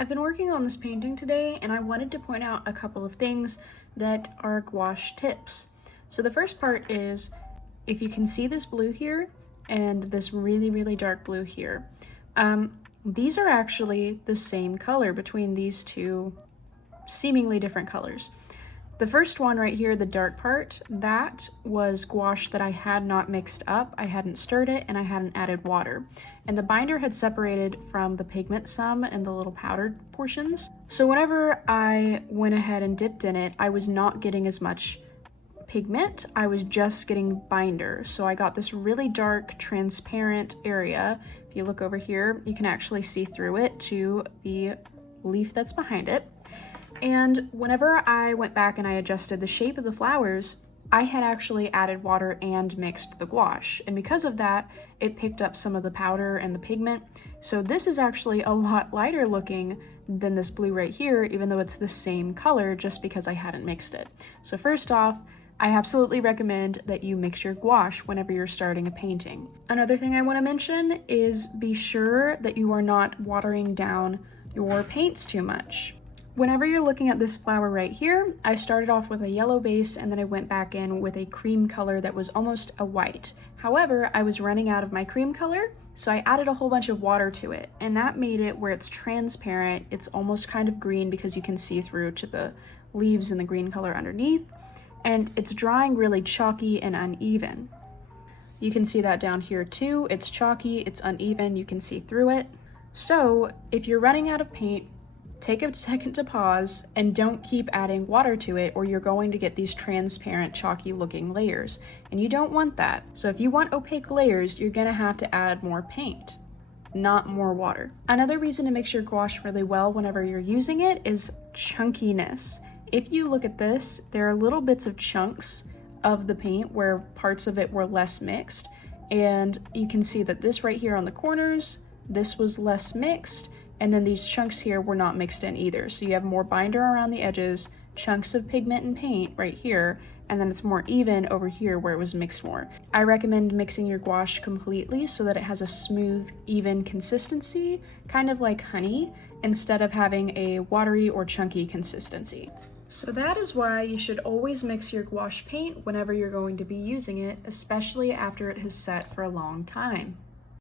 I've been working on this painting today and I wanted to point out a couple of things that are gouache tips. So the first part is, if you can see this blue here and this really dark blue here, these are actually the same color between these two seemingly different colors. The first one right here, the dark part, that was gouache that I had not mixed up. I hadn't stirred it and I hadn't added water. And the binder had separated from the pigment some and the little powdered portions. So whenever I went ahead and dipped in it, I was not getting as much pigment, I was just getting binder. So I got this really dark, transparent area. If you look over here, you can actually see through it to the leaf that's behind it. And whenever I went back and I adjusted the shape of the flowers, I had actually added water and mixed the gouache. And because of that, it picked up some of the powder and the pigment. So this is actually a lot lighter looking than this blue right here, even though it's the same color, just because I hadn't mixed it. So first off, I absolutely recommend that you mix your gouache whenever you're starting a painting. Another thing I want to mention is be sure that you are not watering down your paints too much. Whenever you're looking at this flower right here, I started off with a yellow base and then I went back in with a cream color that was almost a white. However, I was running out of my cream color, so I added a whole bunch of water to it, and that made it where it's transparent. It's almost kind of green because you can see through to the leaves and the green color underneath, and it's drying really chalky and uneven. You can see that down here too. It's chalky, it's uneven, you can see through it. So if you're running out of paint, take a second to pause and don't keep adding water to it, or you're going to get these transparent, chalky looking layers. And you don't want that. So if you want opaque layers, you're gonna have to add more paint, not more water. Another reason to mix your gouache really well whenever you're using it is chunkiness. If you look at this, there are little bits of chunks of the paint where parts of it were less mixed. And you can see that this right here on the corners, this was less mixed. And then these chunks here were not mixed in either. So you have more binder around the edges, chunks of pigment and paint right here, and then it's more even over here where it was mixed more. I recommend mixing your gouache completely so that it has a smooth, even consistency, kind of like honey, instead of having a watery or chunky consistency. So that is why you should always mix your gouache paint whenever you're going to be using it, especially after it has set for a long time.